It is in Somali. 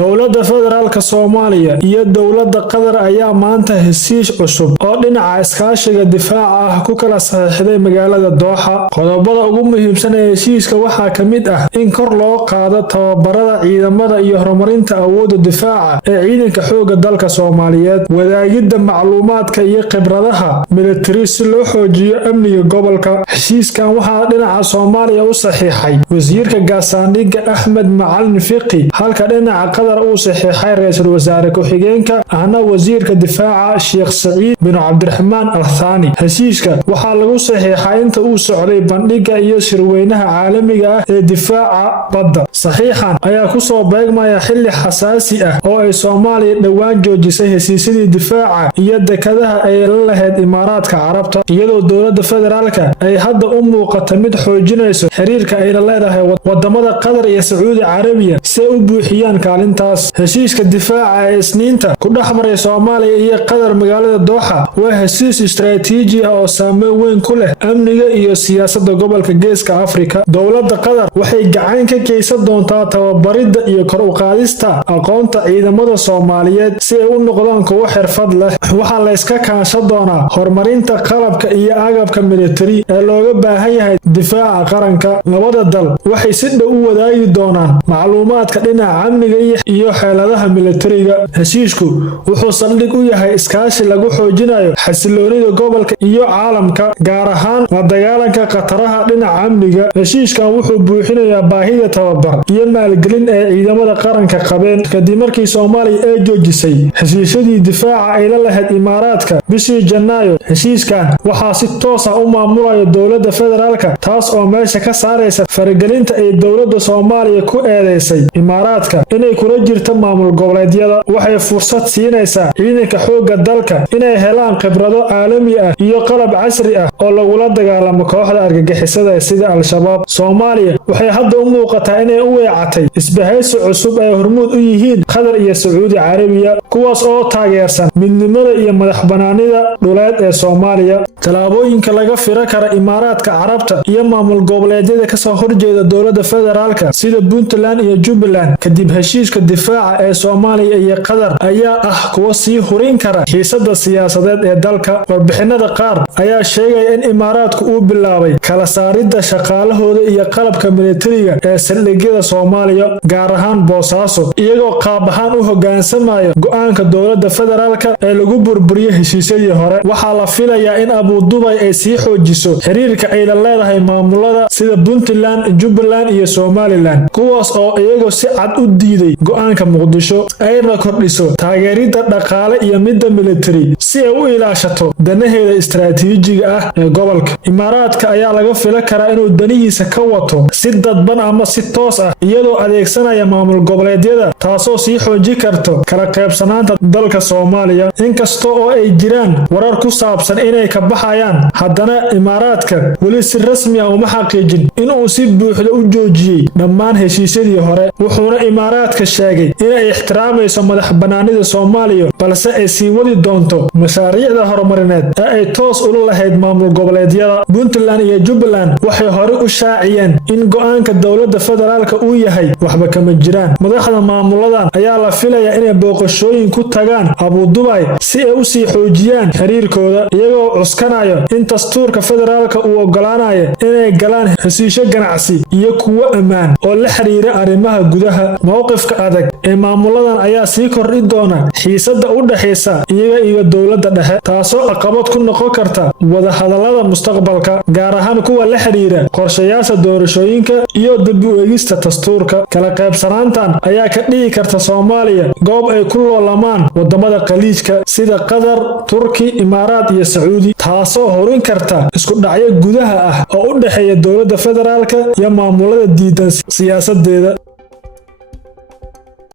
dowladda federaalka Soomaaliya iyo dowladda Qatar ayaa maanta heshiis cusub oo dhinaca iskaashiga difaaca ah ku kala saxiixday magaalada Dooxa. Qodobada ugu muhiimsan ee heshiiska waxaa ka mid ah in kor loo qaado tababarada ciidamada iyo horumarinta awoodda difaaca ee ciidanka xoogga dalka Soomaaliyeed, wadaagidda macluumaadka iyo khibradaha military si loo xoojiyo amniga gobolka. Heshiiskan waxaa dhinaca Soomaaliya u saxiixay wasiirka gaashaandhigga Axmed Macalin Fiqi, halka dhinaca Qatar uu saxiixay ra'iisul wasaare ku-xigeenka ahna wasiirka difaaca Sheekh Saciid bin Cabdiraxmaan Al Thani. Heshiiska waxaa lagu saxiixay inta uu socday bandhigga iyo shirweynaha caalamiga ah ee difaaca badda. Saxiixan ayaa ku soo beegmaya xilli xasaasi ah oo ay Soomaaliya dhawaan joojisay heshiisyadii difaaca iyo dekedaha ay la lahayd Imaaraadka Carabta, iyadoo dowladda federaalka ay hadda u muuqato mid xoojinayso xiriirka ay la leedahay wadamada Qatar iyo Sacuudi Carabiya si ay u buuxiyaan kaalintaas. Heshiiska difaaca ee Isniinta ku dhexmaray Soomaaliya iyo Qatar magaalada Dooxa waa heshiis istiraatiiji ah oo saameyn weyn ku leh amniga iyo siyaasadda gobolka Geeska Afrika. Dowladda Qatar waxay gacan ka geysan doontaa tababaridda iyo kor u qaadista aqoonta ciidamada Soomaaliyeed si ay u noqdaan kuwo xirfad leh. Waxaa la iska kaashan doonaa horumarinta qalabka iyo agabka military ee looga baahan yahay difaaca qaranka. Labada dal waxay si dhow u wadaagi doonaan macluumaadka dhinaca amniga iyo xeeladaha militariga. Heshiisku wuxuu saldhig u yahay iskaashi lagu xoojinayo xasiloonida gobolka iyo caalamka, gaar ahaan la dagaalanka khataraha dhinaca amniga. Heshiiskan wuxuu buuxinayaa baahida tababar iyo maalgelin ee ciidamada qaranka qabeen kadib markii Soomaaliya ay joojisay heshiisyadii difaaca ay la lahayd Imaaraadka bishii Janaayo. Heshiiskan waxaa si toos ah u maamulaya dowladda federaalka, taas oo meesha ka saaraysa faragelinta ay dowladda Soomaaliya ku eedeysay Imaaraadka inay kula jirto maamul goboleedyada. Waxay fursad siinaysaa ciidanka xoogga dalka inay helaan khibrado caalami ah iyo qalab casri ah oo lagula dagaalamo kooxda argagixisada sida Al-Shabaab. Soomaaliya waxay hadda u muuqataa inay u weecatay isbahaysi cusub ay hormuud u yihiin Qatar iyo Sacuudi Carabiya, kuwaas oo taageersan midnimada iyo madaxbannaanida dhuleed ee Soomaaliya. Talaabooyinka laga fira kara Imaaraadka Carabta iyo maamul goboleedyada ka soo horjeeda dowladda federaalka sida Puntland iyo Jubbaland kadib heshiiska difaaca ee Soomaaliya iyo Qatar ayaa ah kuwo sii hurin kara xiisadda siyaasadeed ee dalka. Warbixinada qaar ayaa sheegaya in Imaaraadku uu bilaabay kala saaridda shaqaalahooda iyo qalabka militariga ee saldhigyada Soomaaliya, gaar ahaan Boosaaso, iyagoo qaab ahaan u hoggaansamaya go'aanka dowladda federaalka ee lagu burburiyay heshiisyadii hore. Waxaa la filayaa in Abu Dhabi ay sii xoojiso xiriirka ay la leedahay maamulada sida Puntland, Jubbaland iyo Somaliland, kuwaas oo iyagoo si cad u diiday go'aanka Muqdisho, ayna kordhiso taageeridda dhaqaale iyo midda military si ay u ilaashato danaheeda istiraatiijiga ah ee gobolka. Imaaraadka ayaa laga filan karaa inuu danihiisa ka wato si dadban ama si toos ah iyadoo adeegsanaya maamul goboleedyada, taasoo sii xoojin karto kala qaybsanaanta dalka Soomaaliya. Inkasta oo ay jiraan warar ku saabsan inay ka baxayaan, haddana Imaaraadka weli si rasmi ah uma xaqiijin inuu si buuxda u joojiyay dhammaan heshiisyadii hore. Wuxuuna Imaaraadka sheegay inay ixtiraamayso madaxbannaanida Soomaaliya, balse ay sii wadi doonto mashaariicda horumarineed ee ay toos ula lahayd maamul goboleedyada. Puntland iyo Jubbaland waxay hore u shaaciyeen in go'aanka dowladda federaalka uu yahay waxba kama jiraan. Madaxda maamuladan ayaa la filayaa inay booqashooyin ku tagaan Abu Dhabi si ay u sii xoojiyaan xiriirkooda, iyagoo cuskanaya in dastuurka federaalka uu ogolaanayo inay galaan heshiisyo ganacsi iyo kuwo ammaan oo la xiriira arrimaha gudaha. Mowqifka adag ee maamuladan ayaa sii kordhi doona xiisadda u dhaxaysa iyaga iyo dowladda dhexe, taasoo caqabad ku noqon karta wadahadallada mustaqbalka, gaar ahaan kuwa la xiriira qorshayaasha doorashooyinka iyo dib u eegista dastuurka. Kala qaybsanaantan ayaa ka dhigi karta Soomaaliya goob ay ku loolamaan wadamada khaliijka sida Qatar, Turki, Imaaraad iyo Sacuudi, taasoo horin karta isku dhacyo gudaha ah oo u dhaxeeya dowladda federaalka iyo maamulada diidan siyaasadeeda.